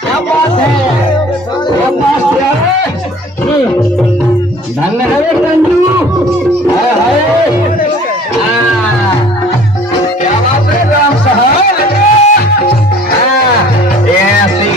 क्या बात है, क्या बात है। धन्य है संजू। क्या बात है राम साहब। ऐसी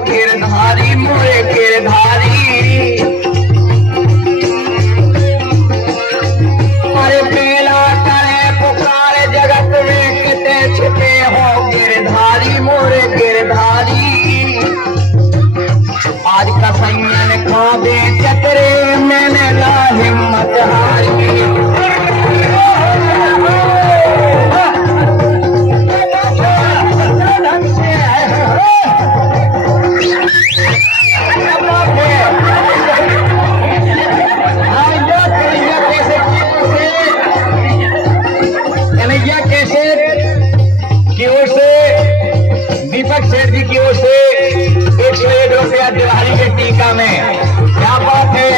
गिरधारी मोरे गिरधारी, अरे बेला करे पुकार जगत में किते छिपे हो गिरधारी मोरे गिरधारी। आज का सैन्य खा दे चतरे मैंने ला हिम्मत हारी। सेठ जी की ओर से 101 रुपया दिवाली के टीका में। क्या बात है।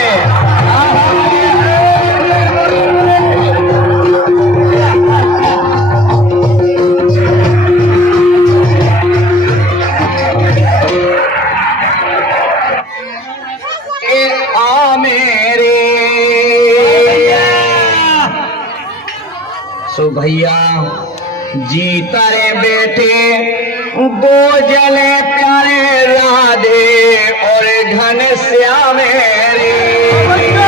आ मेरे सो भैया जी तारे बेटे दो जले प्यारे राधे और घन श्याम रे।